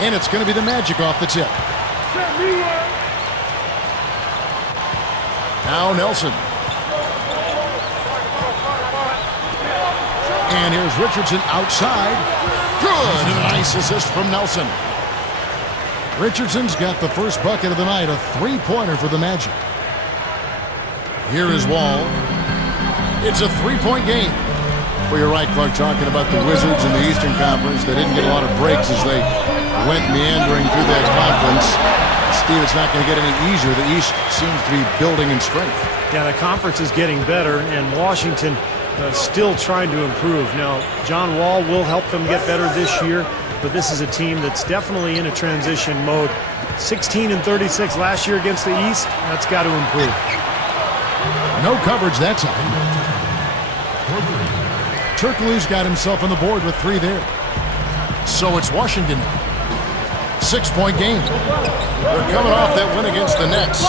And it's going to be the Magic off the tip. Now Nelson. And here's Richardson outside. Good. And a nice assist from Nelson. Richardson's got the first bucket of the night, a three-pointer for the Magic. Here is Wall. It's a three-point game. Well, you're right, Clark, talking about the Wizards in the Eastern Conference. They didn't get a lot of breaks as they went meandering through that conference. Steve, it's not going to get any easier. The East seems to be building in strength. Yeah, the conference is getting better, and Washington still trying to improve. Now, John Wall will help them get better this year, but this is a team that's definitely in a transition mode. 16-36 last year against the East. That's got to improve. No coverage that time. Turkoglu's got himself on the board with three there. So it's Washington. 6-point game. They're coming off that win against the Nets.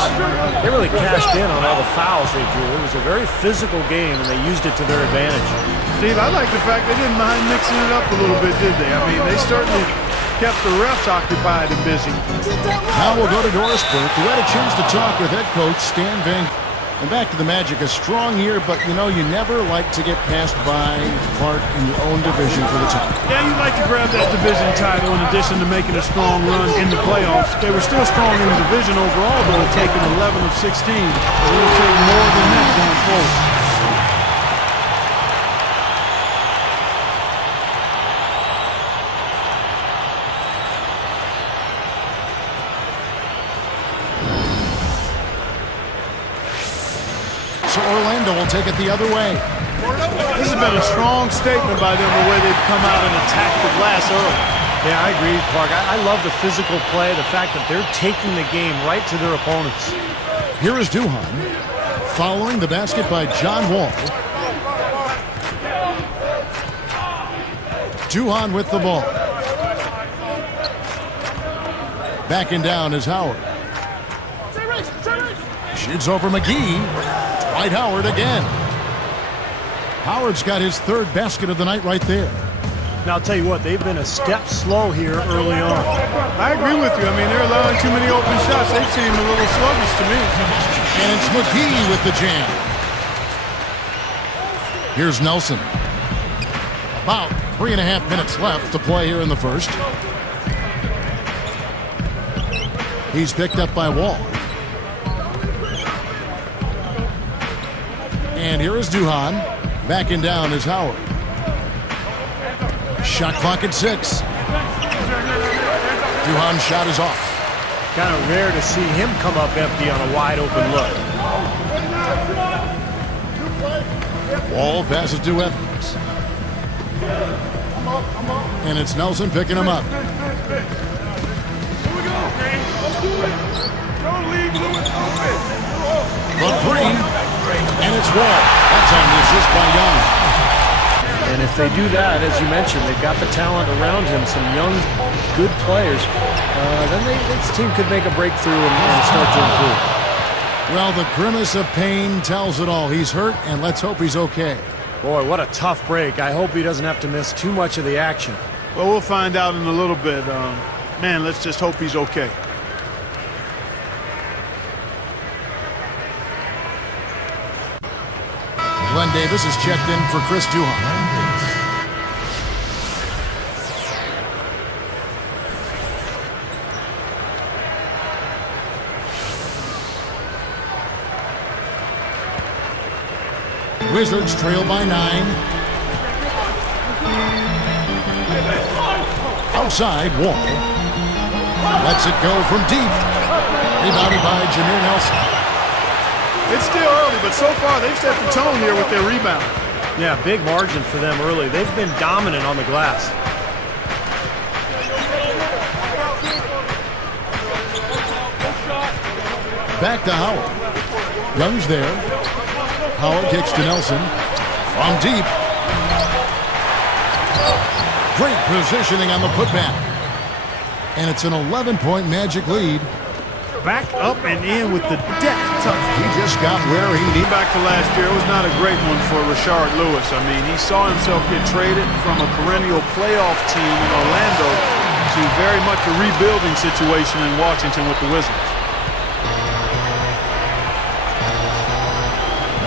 They really cashed in on all the fouls they drew. It was a very physical game, and they used it to their advantage. Steve, I like the fact they didn't mind mixing it up a little bit, did they? I mean, they certainly kept the refs occupied and busy. Now we'll go to Dorisburg. We had a chance to talk with head coach Stan Van. And back to the Magic, a strong year, but you know you never like to get passed by Clark in your own division for the title. Yeah, you'd like to grab that division title in addition to making a strong run in the playoffs. They were still strong in the division overall, though, taking 11 of 16. But it'll take more than that going forward. So Orlando will take it the other way. This has been a strong statement by them, the way they've come out and attacked the glass early. Yeah, I agree, Clark. I love the physical play, the fact that they're taking the game right to their opponents. Here is Duhan, following the basket by John Wall. Duhan with the ball. Backing down is Howard. Shoots over McGee. Dwight Howard again. Howard's got his third basket of the night right there. Now, I'll tell you what, they've been a step slow here early on. I agree with you. I mean, they're allowing too many open shots. They seem a little sluggish to me. And it's McGee with the jam. Here's Nelson. About 3.5 minutes left to play here in the first. He's picked up by Wall. And here is Duhan. Backing down is Howard. Shot clock at 6. Duhan's shot is off. Kind of rare to see him come up empty on a wide open look. Wall passes to Evans. And it's Nelson picking him up. The three. And it's Wall. That's on the assist by Young. And if they do that, as you mentioned, they've got the talent around him, some young, good players, then this team could make a breakthrough and start to improve. Well, the grimace of pain tells it all. He's hurt, and let's hope he's okay. Boy, what a tough break. I hope he doesn't have to miss too much of the action. Well, we'll find out in a little bit. Man, let's just hope he's okay. Glenn Davis is checked in for Chris Duhan. Wizards trail by 9. Outside, Wall. Lets it go from deep. Rebounded by Jameer Nelson. It's still early, but so far they've set the tone here with their rebound. Yeah, big margin for them early. They've been dominant on the glass. Back to Howard. Young's there. Howard kicks to Nelson. From deep. Great positioning on the putback. And it's an 11-point Magic lead. Back up and in with the deft touch. He just got where he needed. Back to last year, it was not a great one for Rashard Lewis. I mean, he saw himself get traded from a perennial playoff team in Orlando to very much a rebuilding situation in Washington with the Wizards.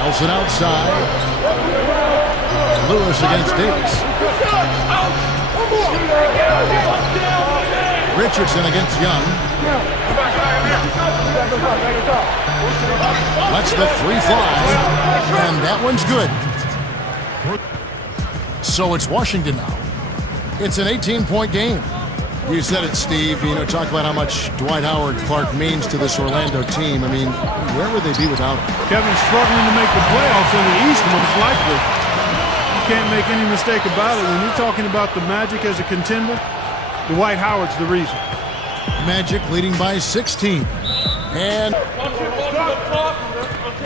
Nelson outside. Lewis against Davis. Richardson against Young. Lets the three fly, and that one's good. So it's Washington now. It's an 18-point game. You said it, Steve. You know, talk about how much Dwight Howard Clark means to this Orlando team. I mean, where would they be without him? Kevin's struggling to make the playoffs in the East, most likely. You can't make any mistake about it. When you're talking about the Magic as a contender, Dwight Howard's the reason. Magic leading by 16. And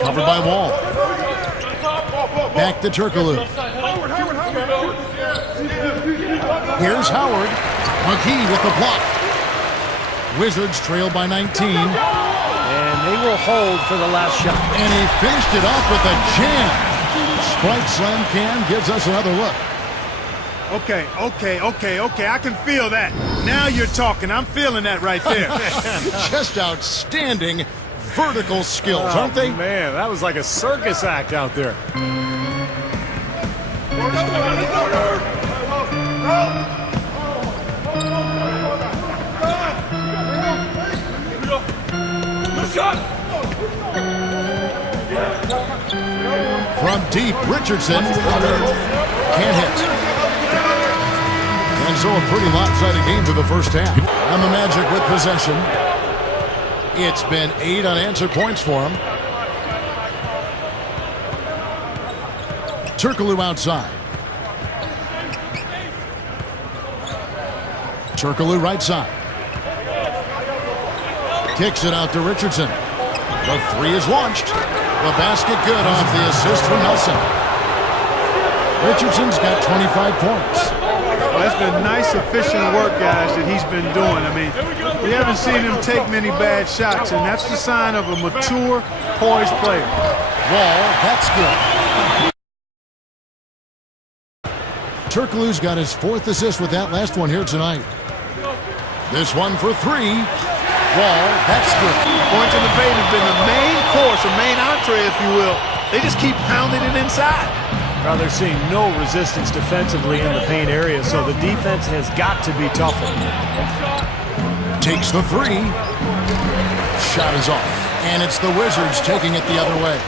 covered by Wall. Back to Turkoglu. Here's Howard. McKee with the block. Wizards trail by 19. And they will hold for the last shot. And he finished it off with a jam. Sprite Slam Cam gives us another look. Okay. I can feel that. Now you're talking. I'm feeling that right there. Just outstanding vertical skills, aren't they? Man, that was like a circus act out there. From deep, Richardson can't hit. And so a pretty lopsided game to the first half. And the Magic with possession. It's been 8 unanswered points for him. Turkoglu outside. Turkoglu right side. Kicks it out to Richardson. The three is launched. The basket good off the assist from Nelson. Richardson's got 25 points. Well, that's been nice, efficient work, guys, that he's been doing. I mean, we haven't seen him take many bad shots, and that's the sign of a mature, poised player. Wall, that's good. Turkoglu's got his 4th assist with that last one here tonight. This one for 3. Wall, that's good. Points in the paint have been the main course, or main entree, if you will. They just keep pounding it inside. Well, they're seeing no resistance defensively in the paint area, so the defense has got to be tougher. Takes the 3. Shot is off. And it's the Wizards taking it the other way.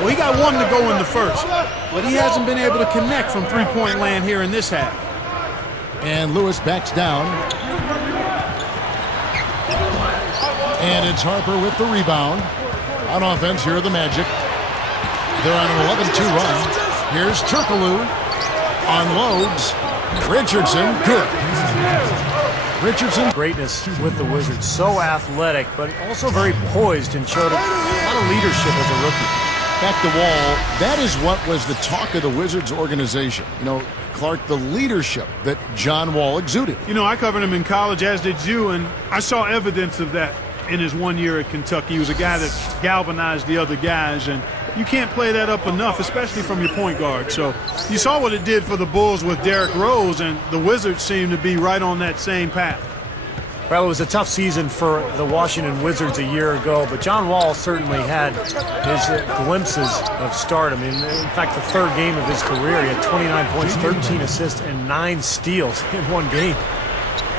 Well, he got one to go in the first, but he hasn't been able to connect from three-point land here in this half. And Lewis backs down. And it's Harper with the rebound. On offense, here are the Magic. They're on an 11-2 run. Here's Turkoglu. Unloads. Richardson, good. Richardson. Greatness with the Wizards. So athletic, but also very poised and showed a lot of leadership as a rookie. Back to Wall. That is what was the talk of the Wizards organization. You know, Clark, the leadership that John Wall exuded. You know, I covered him in college, as did you, and I saw evidence of that in his 1 year at Kentucky. He was a guy that galvanized the other guys, and you can't play that up enough, especially from your point guard. So you saw what it did for the Bulls with Derrick Rose, and the Wizards seem to be right on that same path. Well, it was a tough season for the Washington Wizards a year ago, but John Wall certainly had his glimpses of stardom. In fact, the 3rd game of his career, he had 29 points, 13 assists, and 9 steals in one game.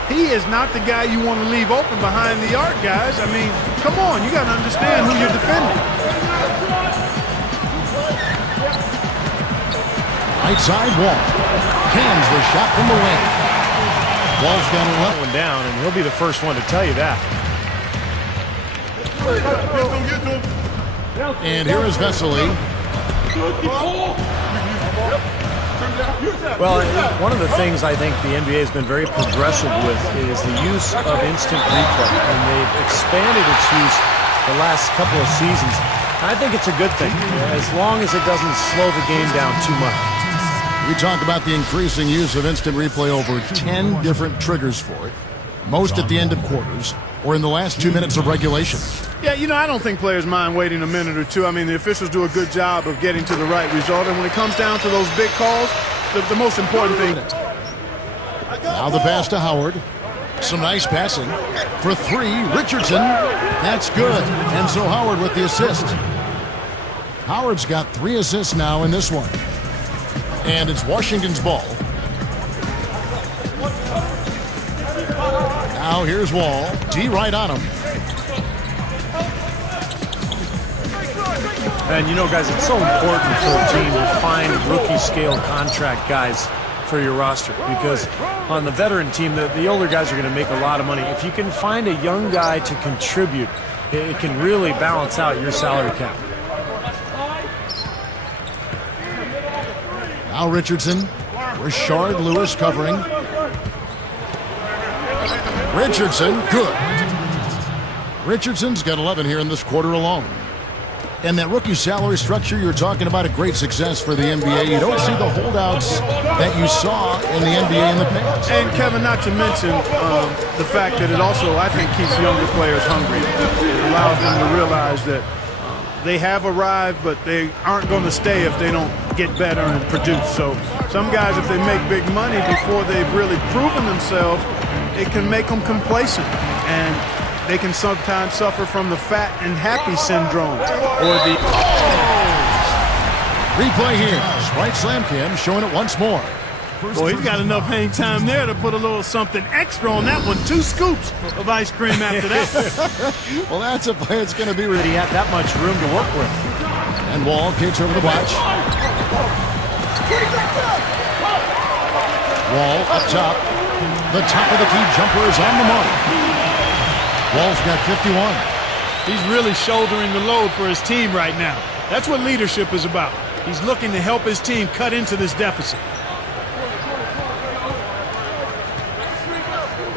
He is not the guy you want to leave open behind the arc, guys. I mean, come on, you got to understand who you're defending. Right side Wall. Cans the shot from the wing. Wall's got a That one down, and he'll be the first one to tell you that. And here is Vesely. Well, one of the things I think the NBA has been very progressive with is the use of instant replay, and they've expanded its use the last couple of seasons. I think it's a good thing, as long as it doesn't slow the game down too much. We talk about the increasing use of instant replay, over 10 different triggers for it. most at the end of quarters or in the last 2 minutes of regulation. Yeah, you know, I don't think players mind waiting a minute or two. I mean, the officials do a good job of getting to the right result. And when it comes down to those big calls, the most important thing. Now the pass to Howard. Some nice passing. For three, Richardson. That's good. And so Howard with the assist. Howard's got 3 assists now in this one. And it's Washington's ball. Now here's Wall. D right on him. And you know, guys, it's so important for a team to find rookie-scale contract guys for your roster, because on the veteran team, the older guys are going to make a lot of money. If you can find a young guy to contribute, it can really balance out your salary cap. Now Richardson. Rashard Lewis covering. Richardson, good. Richardson's got 11 here in this quarter alone. And that rookie salary structure, you're talking about a great success for the NBA. You don't see the holdouts that you saw in the NBA in the past. And, Kevin, not to mention the fact that it also, I think, keeps younger players hungry. It allows them to realize that they have arrived, but they aren't going to stay if they don't get better and produce. So some guys, if they make big money before they've really proven themselves, it can make them complacent. And they can sometimes suffer from the fat and happy syndrome, or the replay here. Sprite Slam Cam showing it once more. Boy, he's got enough hang time there to put a little something extra on that one. 2 scoops of ice cream after that. Well, that's a play. It's going to be That he had that much room to work with. And Wall kicks over the watch. Wall up top. The top of the key jumper is on the mark. Wall's got 51. He's really shouldering the load for his team right now. That's what leadership is about. He's looking to help his team cut into this deficit.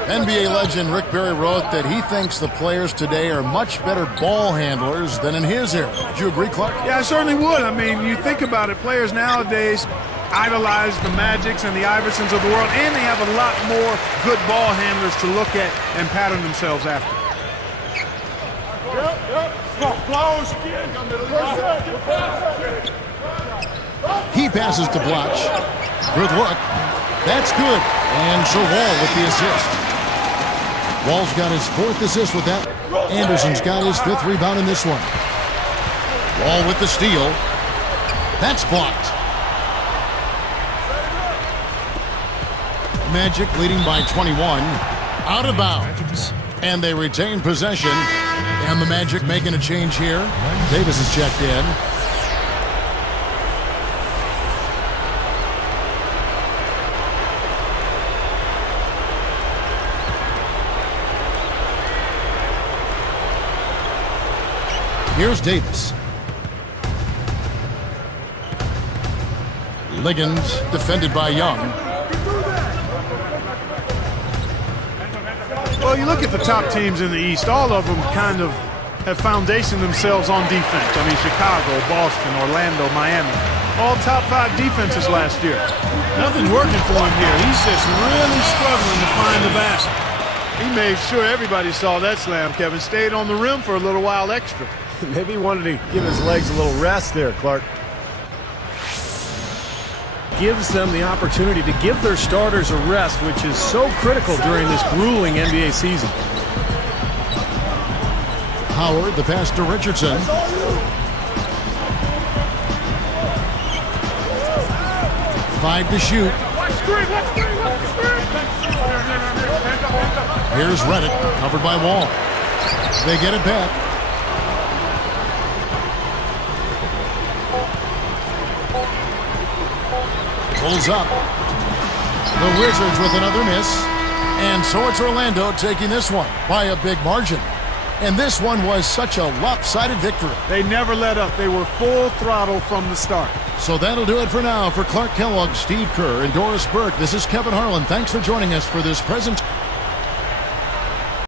NBA legend Rick Barry wrote that he thinks the players today are much better ball handlers than in his era. Would you agree, Clark? Yeah, I certainly would. I mean, you think about it, players nowadays idolize the Magics and the Iversons of the world, and they have a lot more good ball handlers to look at and pattern themselves after. He passes to Blotch. Good look. That's good. And so Wall with the assist. Wall's got his 4th assist with that. Anderson's got his 5th rebound in this one. Wall with the steal. That's blocked. Magic leading by 21. Out of bounds. And they retain possession. And the Magic making a change here. Davis is checked in. Here's Davis. Liggins defended by Young. Well, you look at the top teams in the East, all of them kind of have foundationed themselves on defense. I mean, Chicago, Boston, Orlando, Miami, all top 5 defenses last year. Nothing's working for him here. He's just really struggling to find the basket. He made sure everybody saw that slam, Kevin. Stayed on the rim for a little while extra. Maybe he wanted to give his legs a little rest there, Clark. Gives them the opportunity to give their starters a rest, which is so critical during this grueling NBA season. Howard, the pass to Richardson. Five to shoot. Here's Reddick, covered by Wall. They get it back. Pulls up. The Wizards with another miss. And so it's Orlando taking this one by a big margin. And this one was such a lopsided victory. They never let up. They were full throttle from the start. So that'll do it for now. For Clark Kellogg, Steve Kerr, and Doris Burke, this is Kevin Harlan. Thanks for joining us for this present